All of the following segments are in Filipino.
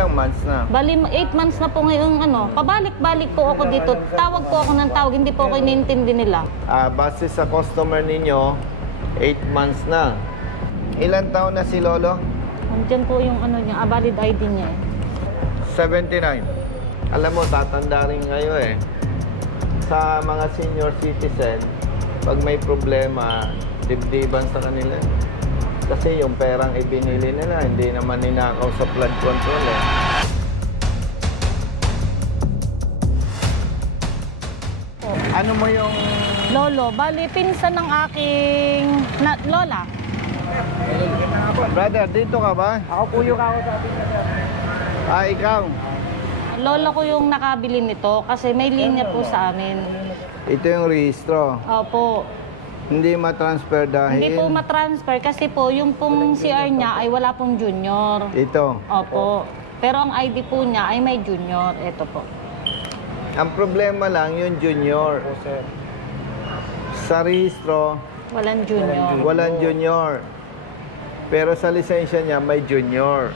Ilang months na? Bali, 8 months na po ngayon, pabalik-balik po ako dito. Tawag po ako ng tawag, hindi po ako iniintindi nila. Base sa customer ninyo, 8 months na. Ilan taon na si Lolo? Andiyan po yung niya, valid ID niya eh. 79. Alam mo, tatanda rin kayo eh. Sa mga senior citizen, pag may problema, dibdiban sa kanila. Kasi yung perang ibinili nila, hindi naman ninakaw sa flood control eh. Ano mo yung... Lolo, bali, pinsan ng aking lola. Brother, dito ka ba? Ako po yung ako sa atin. Ikaw. Lola ko yung nakabili nito kasi may linya po sa amin. Ito yung rehistro. Opo. Hindi ma-transfer dahil... Hindi po matransfer kasi po yung pong CR niya ay wala pong junior. Ito. Opo. Pero ang ID po niya ay may junior. Ito po. Ang problema lang yung junior. Po, sir. Sa rehistro, Walang junior. walang junior. Pero sa lisensya niya, may junior.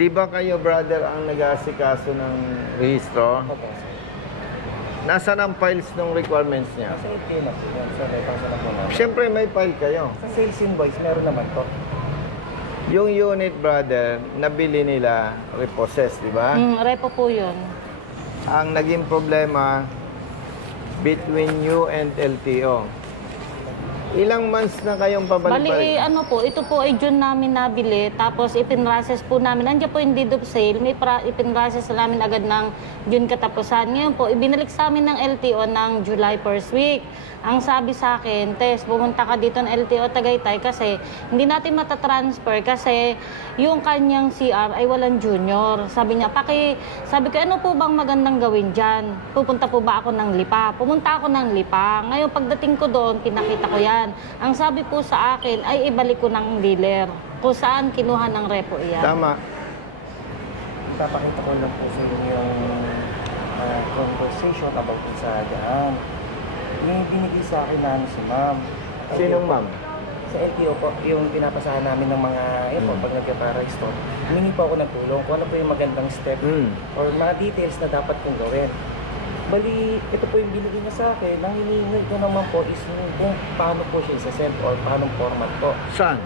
Di ba kayo, brother, ang nag-aasikaso ng rehistro? Opo, sir. Nasaan ang files ng requirements niya? Sa 18 na po yan, sir. May pasa na po namin. Siyempre, may file kayo. Sa sales invoice, meron naman to. Yung unit, brother, nabili nila, repossess, di ba? Repo po yun. Ang naging problema between you and LTO. Ilang months na kayong Bali, pabalik-balik? ito po ay June namin nabili. Tapos ipinrases po namin. Nandiyan po yung deed of sale. May ipinrases namin agad ng June katapusan. Ngayon po, ibinalik sa amin ng LTO ng July 1st week. Ang sabi sa akin, Tess, pumunta ka dito ng LTO Tagaytay kasi hindi natin matatransfer kasi yung kanyang CR ay walang junior. Sabi niya, sabi ko, ano po bang magandang gawin dyan? Pupunta po ba ako ng Lipa? Pumunta ako ng Lipa. Ngayon, pagdating ko doon, pinakita ko yan. Ang sabi po sa akin ay ibalik ko ng dealer kung saan kinuha ng repo iyan. Tama. Papakita ko lang po sa inyo yung conversation about sa daan. Yung binigay sa akin na si ma'am. Sinong ma'am? Sa LTO po, yung pinapasahan namin ng mga, pag nagka-para-store, humingi po ako ng tulong kung ano po yung magandang step or mga details na dapat kong gawin. Bali, ito po yung binigay niya sa akin. Ang hinihingi ko naman po is kung paano po siya isa-send or paano format po. Saan?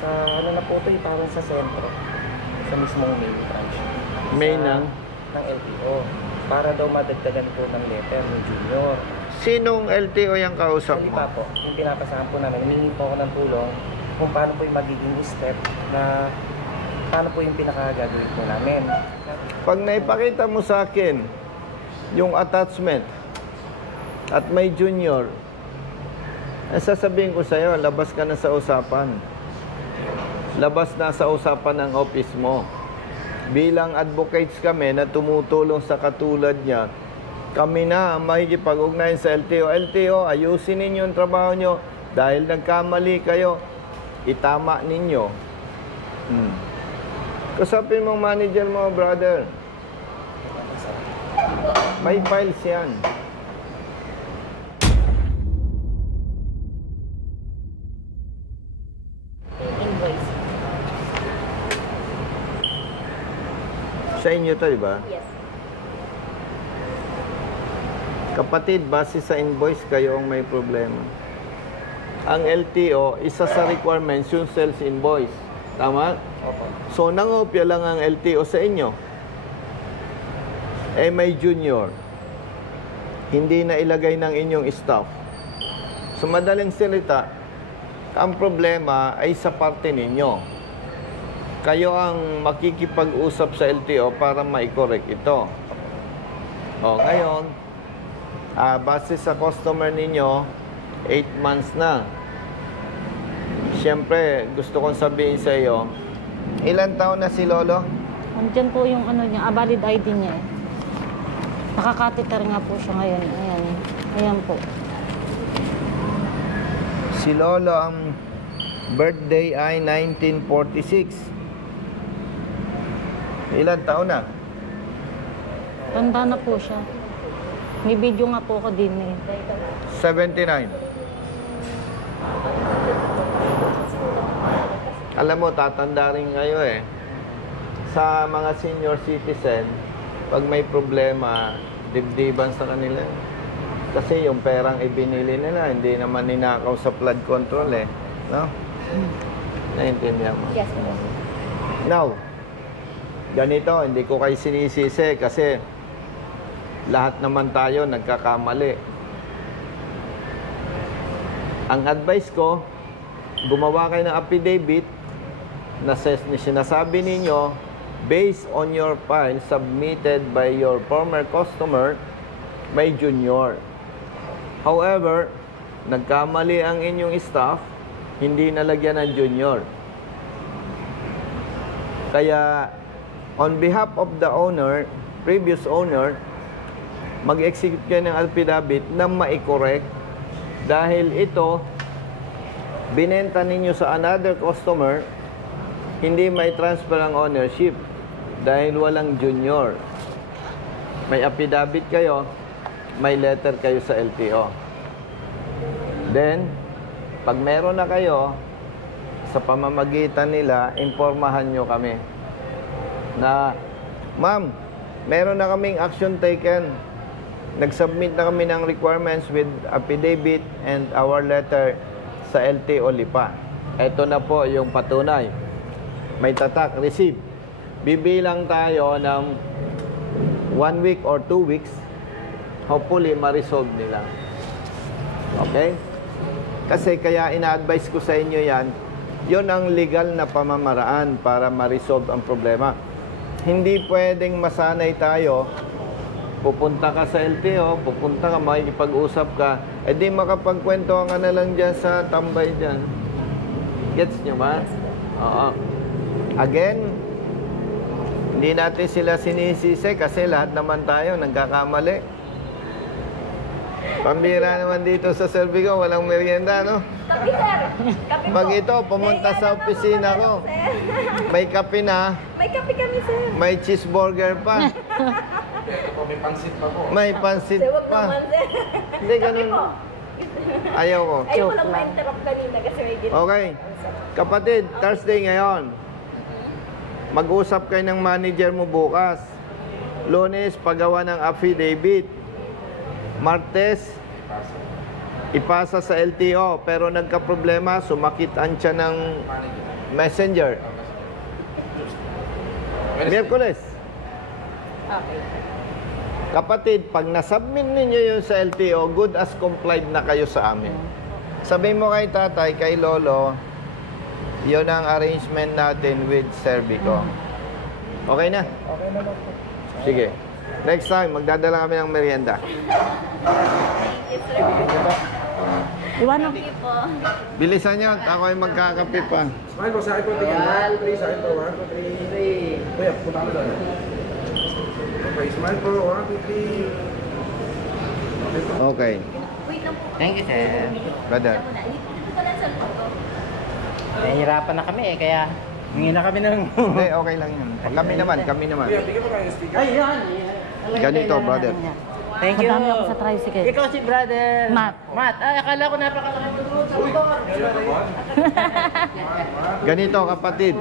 Sa na po ito, parang sa sentro. Sa mismong main branch. Main ng? Ng LTO. Para daw madagdagan po ng letter ng junior. Sinong LTO yung kausap Sa mo? Lipa po, yung pinapasahan po namin, humingi po ako ng tulong kung paano po yung magiging step na paano po yung pinakagagawin po namin. Pag naipakita mo sa akin yung attachment at may junior, sasabihin ko sa'yo, labas ka na sa usapan. Labas na sa usapan ng office mo. Bilang advocates kami na tumutulong sa katulad niya, kami na ang makikipag-ugnayan sa LTO. LTO, ayusin ninyo yung trabaho nyo. Dahil nagkamali kayo, itama ninyo. Kusapin mong manager mo, brother. May files yan. Invoice. Sa inyo to, di ba? Yes. Kapatid, base sa invoice, kayo ang may problema. Ang LTO, isa sa requirements yung sales invoice. Tama? Opo. So, nangopya lang ang LTO sa inyo. May junior. Hindi na ilagay ng inyong staff. So, madaling salita, ang problema ay sa parte ninyo. Kayo ang makikipag-usap sa LTO para ma-correct ito. Ngayon, base sa customer ninyo, 8 months na. Siyempre, gusto kong sabihin sa iyo, ilan taon na si Lolo? Andiyan po yung niya, valid ID niya eh. Nakakateter nga po siya ngayon. Ayan. Ayan po. Si Lolo, ang birthday ay 1946. Ilan taon na? Tanda na po siya. May video nga po ako din eh. 79. Alam mo, tatanda rin kayo eh. sa mga senior citizen, pag may problema, dibdiban sa kanila. Kasi yung perang ibinili nila, hindi naman ninakaw sa flood control eh. No? Naintindihan mo? Yes po. Now, ganito, hindi ko kayo sinisisi kasi lahat naman tayo nagkakamali. Ang advice ko, gumawa kayo ng affidavit na sinasabi ninyo based on your file submitted by your former customer by junior. However, nagkamali ang inyong staff, hindi nalagyan ng junior. Kaya, on behalf of the owner, previous owner, mag-execute kayo ng affidavit na ma-correct dahil ito, binenta ninyo sa another customer, hindi may transfer ang ownership dahil walang junior. May affidavit kayo, may letter kayo sa LTO. Then, pag meron na kayo, sa pamamagitan nila, informahan nyo kami na, ma'am, meron na kaming action taken. Nag-submit na kami ng requirements with affidavit and our letter sa LTO Lipa. Ito na po yung patunay. May tatak, receive. Bibilang tayo ng 1 week or 2 weeks. Hopefully, ma-resolve nila. Okay? Kasi kaya ina-advise ko sa inyo yan, yun ang legal na pamamaraan para ma-resolve ang problema. Hindi pwedeng masanay tayo, pupunta ka sa LTO, pupunta ka, makikipag-usap ka, di makapagkwento ka na lang dyan sa tambay dyan. Gets nyo ba? Oo. Again, hindi natin sila sinisisi kasi lahat naman tayo nagkakamali. Pambira naman dito sa Servico, walang merienda, no? Kapi, sir. Kapi po. Pag ito, pumunta sa opisina ko, may kape na, May kapi kami, sir. may cheeseburger pa, May pansit pa po. may pansit Sir, wag pa. naman, sir. Hindi, ganun. Kapi po. Ayaw ko. Ayaw ko lang ma-interrupt kanina kasi may ginawa. Okay. Kapatid, Thursday ngayon. Mag-usap kayo ng manager mo bukas. Lunes, paggawa ng affidavit. Martes, ipasa sa LTO. Pero nagka-problema, sumakitan siya ng messenger. Miyerkules. Okay. Kapatid, pag nasubmit ninyo yun sa LTO, good as complied na kayo sa amin. Sabihin mo kay tatay, kay lolo, yun ang arrangement natin with Servico. Okay na? Okay naman po. Sige. Next time, magdadala kami ng merienda. Iwanan. Thank you po. Bilisan nyo, ako ay magkakape pa. Smile po sa akin po. Tingin. 1, 2, 3. Sa akin po. 1, 2, 3. Kuya, punta ko doon. Okay, smile po. 1, 2, 3. Okay. Wait lang po. Thank you, sir. Brother. Muna. Dito ka lang sa photo. Nahihirapan na kami kaya hingi na kami ng... Hindi, okay lang yun. Kami naman, kami naman. Kuya, bigyan mo kayo ng sticker. Ay, yan! Ganito, brother. Thank you. Madami ako sa tricycle. Ikaw si brother. Matt. Matt. Ay, akala ko napakalaki ng road sa motor. Ganito, kapatid.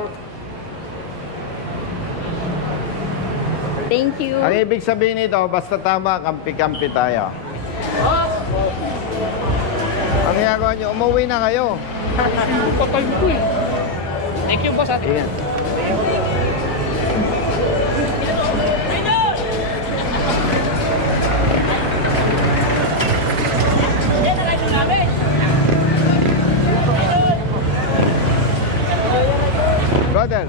Thank you. Ang ibig sabihin nito, basta tama, kampi-kampi tayo. Ang ginagawa nyo, umuwi na kayo. Thank you, boss. Ayan. Brother.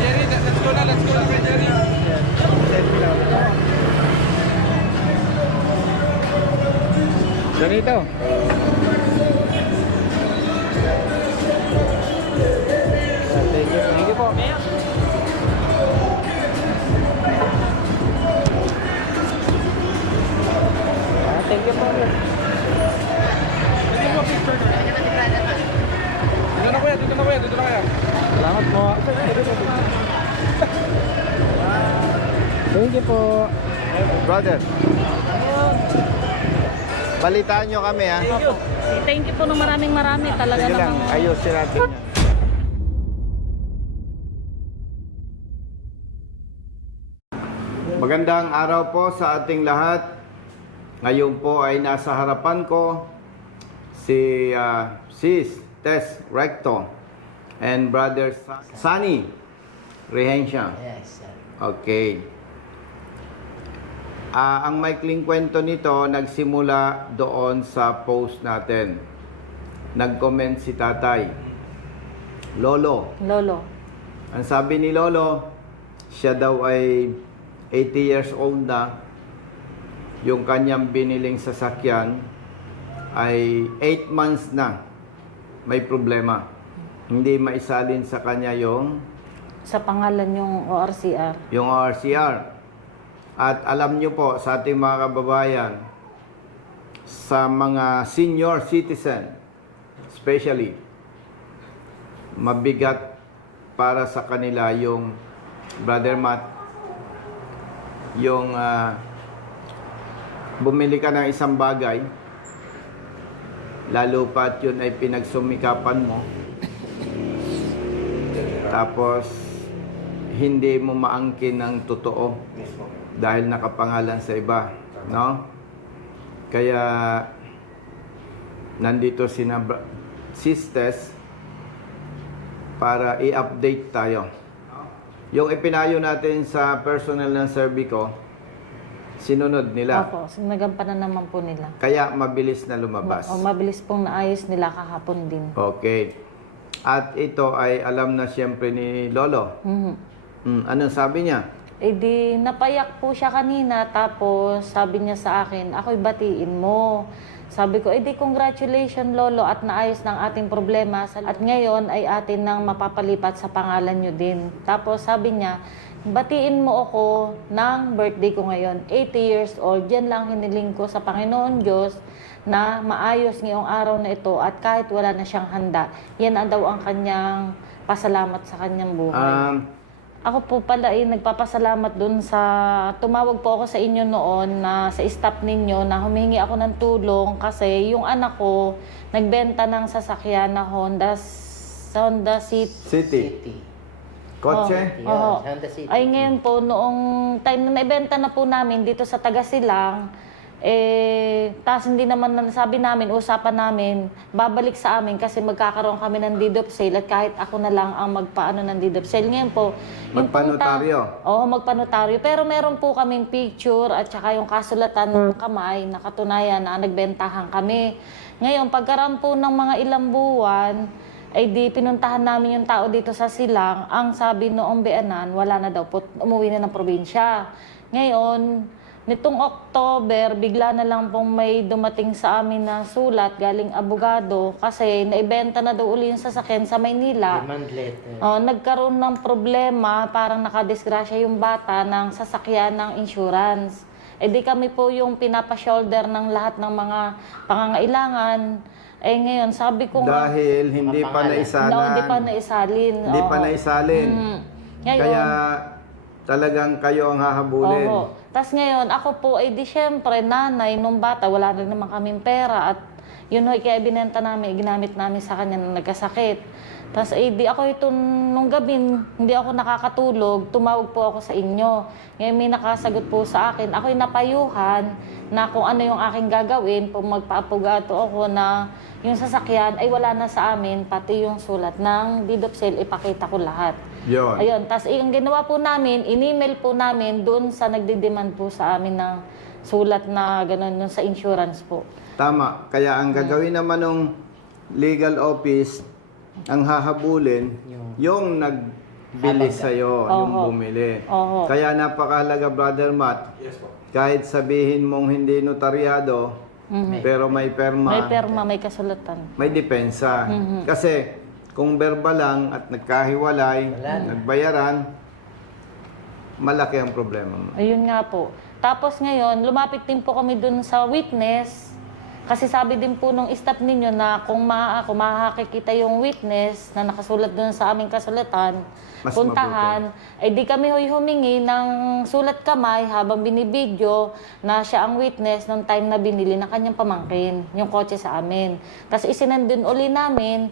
Jerry, let's go na. Let's go na kay Jerry. Ganito. Thank you po. Thank you po. Dito na kuya, dito na kuya, dito na kaya. Salamat po. Thank you po. Brother. Balitaan nyo kami, ha? Thank you po ng maraming talaga Sige lang, namang. ayusin natin yan. Magandang araw po sa ating lahat. Ngayon po ay nasa harapan ko si Sis Tess Recto and Brother Sunny Rehensya. Yes, sir. Okay. Ang maikling kwento nito nagsimula doon sa post natin. Nag-comment si tatay. Lolo. Lolo. Ang sabi ni Lolo, siya daw ay 80 years old na. Yung kanyang biniling sasakyan ay 8 months na may problema. Hindi maisalin sa kanya yung Sa pangalan yung ORCR. ORCR. At alam nyo po sa ating mga kababayan, sa mga senior citizen, especially, mabigat para sa kanila yung Brother Matt, yung bumili ka ng isang bagay, lalo pat yun ay pinagsumikapan mo, tapos hindi mo maangkin ng totoo dahil nakapangalan sa iba, no? Kaya nandito sina sisters para i-update tayo. Yung ipinayo natin sa personal ng survey ko, sinunod nila. Opo, nagampanan naman po nila. Kaya mabilis na lumabas. Mabilis pong naayos nila kahapon din. Okay. At ito ay alam na siyempre ni Lolo. Anong sabi niya? Eh di, napayak po siya kanina, tapos sabi niya sa akin, ako'y batiin mo. Sabi ko, eh di congratulations Lolo at naayos ng ating problema. At ngayon ay atin nang mapapalipat sa pangalan niyo din. Tapos sabi niya, batiin mo ako ng birthday ko ngayon, 80 years old. Diyan lang hiniling ko sa Panginoon Diyos na maayos ngayong araw na ito at kahit wala na siyang handa, yan ang daw ang kanyang pasalamat sa kanyang buhay. Ako po pala ay nagpapasalamat dun sa, tumawag po ako sa inyo noon na sa staff ninyo na humingi ako ng tulong kasi yung anak ko nagbenta ng sasakyan na Honda City. City. Kotse? Yes, Oo. Honda City. Ay ngayon po, noong time na naibenta na po namin dito sa Tagasilang, tapos hindi naman, sabi namin, usapan namin, babalik sa amin kasi magkakaroon kami ng deed of sale at kahit ako na lang ang magpaano ng deed of sale. Ngayon po, yung Magpanotaryo? Oo, magpanotaryo. Pero meron po kaming picture at saka yung kasulatan ng kamay na katunayan na nagbentahan kami. Ngayon, pagkaroon po ng mga ilang buwan, ay di pinuntahan namin yung tao dito sa Silang. Ang sabi noong beanan, wala na daw po, umuwi na ng probinsya. Ngayon, nitong October, bigla na lang pong may dumating sa amin na sulat galing abogado kasi naibenta na daw uli yung sasakyan sa Maynila. Demand letter. Nagkaroon ng problema, parang nakadisgrasya yung bata ng sasakyan ng insurance. Eh di kami po yung pinapa-shoulder ng lahat ng mga pangangailangan. Eh ngayon, sabi ko nga, Dahil hindi pa naisalan. hindi pa naisalin. Hindi pa Oo. naisalin. Ngayon, Kaya talagang kayo ang hahabulin. oo. Tapos ngayon, ako po ay di syempre, nanay, nung bata, wala rin naman kaming pera. At yun ho'y kaya binenta namin, ginamit namin sa kanya nung nagkasakit. Tapos di ako ito, nung gabi, hindi ako nakakatulog, tumawag po ako sa inyo. Ngayon may nakasagot po sa akin. Ako'y napayuhan na kung ano yung aking gagawin, kung magpaapugato ako na yung sasakyan ay wala na sa amin, pati yung sulat ng deed of sale, ipakita ko lahat. Yun. Ayun, tapos yung ginawa po namin, in-email po namin doon sa nagdi-demand po sa amin ng sulat na gano'n sa insurance po. Tama. Kaya ang gagawin naman ng legal office, ang hahabulin, yung nagbili sa'yo, yung Oho. bumili. Oho. Kaya napakahalaga, Brother Matt, kahit sabihin mong hindi notaryado, pero may perma, May perma, may kasulatan. may depensa. Kasi kung verbal lang at nagkahiwalay, nagbayaran, malaki ang problema mo. Ayun nga po. Tapos ngayon, lumapit din po kami dun sa witness Kasi sabi din po nung staff ninyo na kung makakikita yung witness na nakasulat doon sa aming kasulatan, Mas puntahan, ay di kami humingi ng sulat kamay habang binibidyo na siya ang witness nung time na binili ng kanyang pamangkin, yung kotse sa amin. Tapos sinund uli namin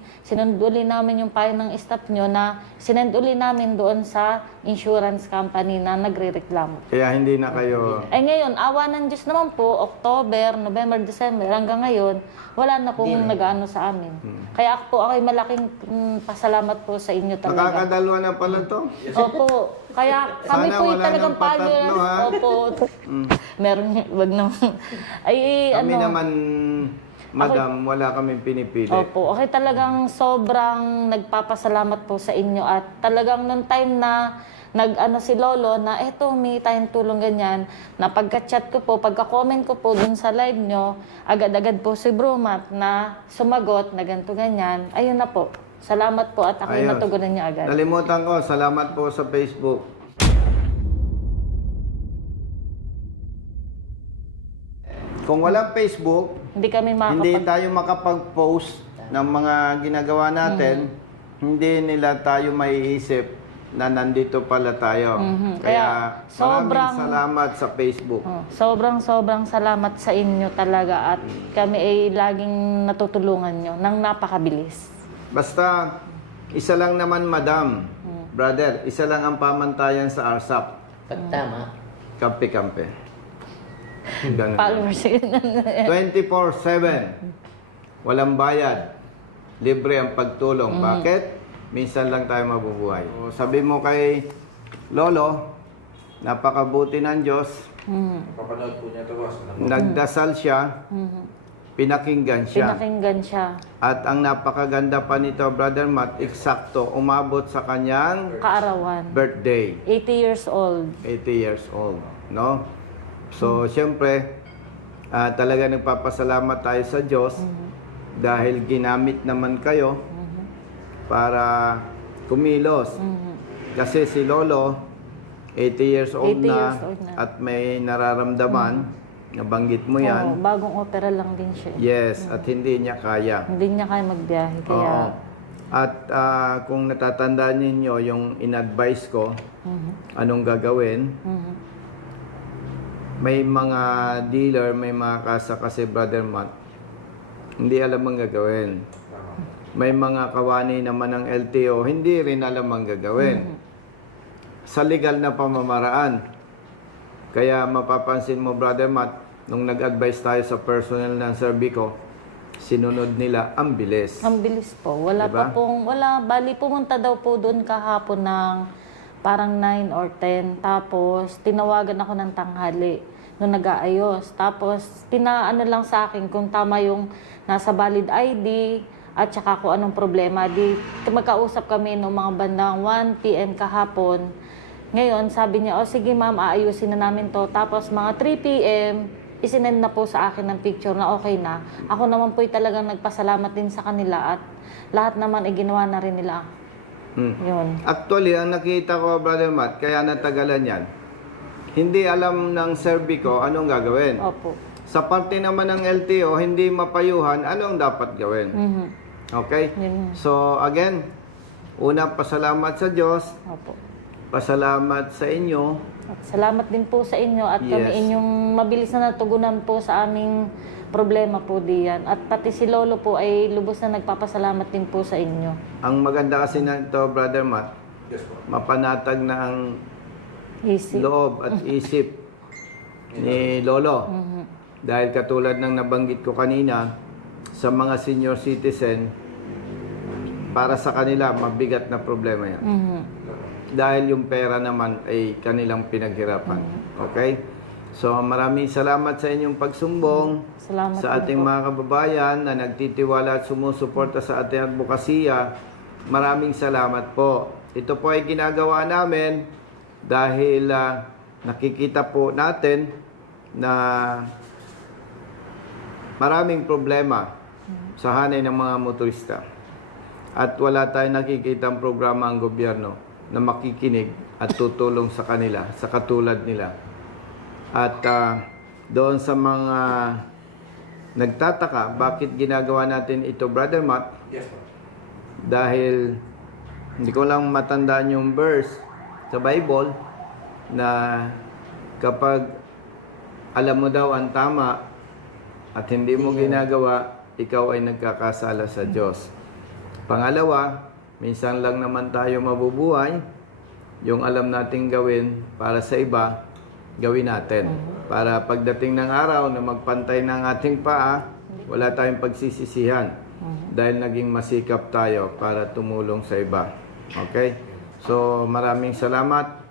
yung payo ng staff nyo na sinund uli namin doon sa insurance company na nagre-reklamo. Kaya hindi na kayo... Ay ngayon, awa ng Diyos naman po, October, November, December, hanggang ngayon, wala na pong nag-ano sa amin. Kaya ako'y malaking pasalamat po sa inyo talaga. Nakakadalwa na pala to. Opo. Kaya kami Sana po wala talagang nang patatlo, ha? Opo. Meron, wag naman. Ay, Kami ano. naman, madam, wala kaming pinipili. Opo. Okay, talagang sobrang nagpapasalamat po sa inyo at talagang nung time na nag-ano si Lolo na eto, may tayong tulong ganyan, na pagka-chat ko po, pagka-comment ko po dun sa live nyo, agad-agad po si Brumat na sumagot na ganito ganyan. Ayun na po. Salamat po at ako Ayos. natugunan niyo agad. Nalimutan ko, salamat po sa Facebook. Kung walang Facebook, Hindi kami hindi tayo makapag-post ng mga ginagawa natin, hindi nila tayo maiisip na nandito pala tayo. Kaya sobrang- maraming salamat sa Facebook. Sobrang salamat sa inyo talaga at kami ay laging natutulungan nyo ng napakabilis. Basta, isa lang naman, madam, brother, isa lang ang pamantayan sa ARSAP. Pagtama. Kampi-kampi. Ganun. Followers yun. 24/7. Walang bayad. Libre ang pagtulong. Bakit? Minsan lang tayo mabubuhay. So, sabi mo kay Lolo, napakabuti ng Diyos. Papanood po niya ito, boss. Nagdasal siya. Pinakinggan siya. Pinakinggan siya. At ang napakaganda pa nito, Brother Matt, eksakto, umabot sa kanyang Kaarawan. birthday. 80 years old. 80 years old. No? So, siyempre, talaga nagpapasalamat tayo sa Diyos dahil ginamit naman kayo para kumilos. Kasi si Lolo, 80 years old 80 na years old na. at may nararamdaman, nabanggit mo Oo, yan. bagong opera lang din siya. Yes, at hindi niya kaya. Hindi niya kaya magbiyahe. Kaya, Oo. At kung natatandaan ninyo yung in-advise ko, anong gagawin, may mga dealer, may mga kasa kasi Brother Matt, hindi alam ang gagawin. May mga kawani naman ng LTO, hindi rin alam ang gagawin. Sa legal na pamamaraan. Kaya mapapansin mo, Brother Matt, nung nag-advise tayo sa personnel ng Serbico, sinunod nila ang bilis. ang bilis po. Wala Diba? pa pong, bali pumunta daw po doon kahapon ng parang 9 or 10. Tapos, tinawagan ako ng tanghali nung nag-aayos. Tapos, pinaano lang sa akin kung tama yung nasa valid ID at saka kung anong problema. Di, magkausap kami noong mga bandang 1 p.m. kahapon. Ngayon, sabi niya, sige ma'am, aayusin na namin to. Tapos, mga 3 p.m., isinend na po sa akin ng picture na okay na. Ako naman po'y talagang nagpasalamat din sa kanila at lahat naman ay ginawa na rin nila. Yun. Actually, ang nakita ko, Brother Matt, kaya natagalan yan, hindi alam ng Serbico anong gagawin. Opo. Sa parte naman ng LTO, hindi mapayuhan anong dapat gawin. Okay? Yun. So, again, una, pasalamat sa Diyos, Opo. pasalamat sa inyo. At salamat din po sa inyo at kami Yes. inyong mabilis na natugunan po sa aming problema po diyan. At pati si Lolo po ay lubos na nagpapasalamat din po sa inyo. Ang maganda kasi nito, Brother Matt, mapanatag na ang Easy. loob at isip ni Lolo. Dahil katulad ng nabanggit ko kanina, sa mga senior citizen, para sa kanila, mabigat na problema yan. Dahil yung pera naman ay kanilang pinaghirapan. Okay? So, maraming salamat sa inyong pagsumbong Salamat sa ating din po. mga kababayan na nagtitiwala at sumusuporta sa ating advokasya. Maraming salamat po. Ito po ay ginagawa namin dahil nakikita po natin na maraming problema sa hanay ng mga motorista. At wala tayong nakikitang programa ang gobyerno na makikinig at tutulong sa kanila, sa katulad nila. At doon sa mga nagtataka bakit ginagawa natin ito, Brother Matt, Yes po. dahil hindi ko lang matandaan yung verse sa Bible na kapag alam mo daw ang tama at hindi mo ginagawa, ikaw ay nagkakasala sa Diyos. Pangalawa, minsan lang naman tayo mabubuhay. Yung alam nating gawin para sa iba, gawin natin. Para pagdating ng araw na magpantay ng ating paa, wala tayong pagsisisihan. Dahil naging masikap tayo para tumulong sa iba. Okay? So, maraming salamat.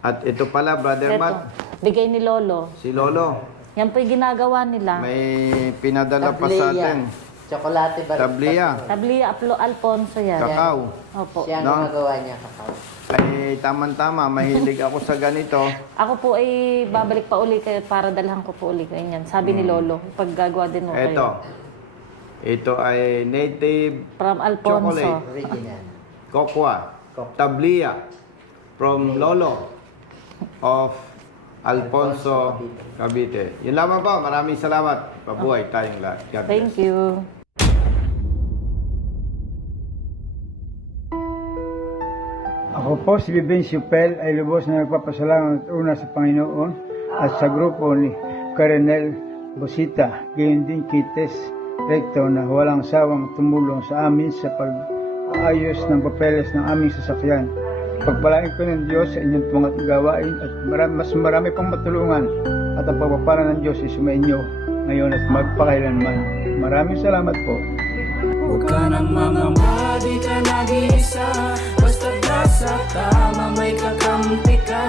At ito pala, Brother Ito, Matt, bigay ni Lolo. si Lolo, Yan po yung ginagawa nila. may pinadala pa sa atin. Chocolate ba? Tablia, Tablia Alfonso yan. kakao. Opo. Siya ang No? gumagawa niya, kakao. Ay, tamang-tama, mahilig ako sa ganito. Ako po ay babalik pa uli kayo para dalhan ko po uli kayo yan. Sabi ni Lolo, paggagawa din mo kayo. Ito. Ito ay native From Alfonso. chocolate. Original. Cocoa. Tablia. From Lolo of Alfonso Cavite. Yun lamang po. Maraming salamat. Pabuhay tayong lahat. God bless. Thank you. Ako po si Vivencio Pel ay lubos na nagpapasalamat una sa Panginoon at sa grupo ni Coronel Bosita, gayon din kay Tess Recto na walang sawang tumulong sa amin sa pag-aayos ng papeles ng aming sasakyan. Pagpalain ko ng Diyos sa inyong mga gawain at mas marami pang matulungan at ang pagpapala ng Diyos ay sumainyo ngayon at magpakailanman. Maraming salamat po. Huwag ka nang mangamba, di ka nag-iisa. Basta't nasa tama, may kakampi ka.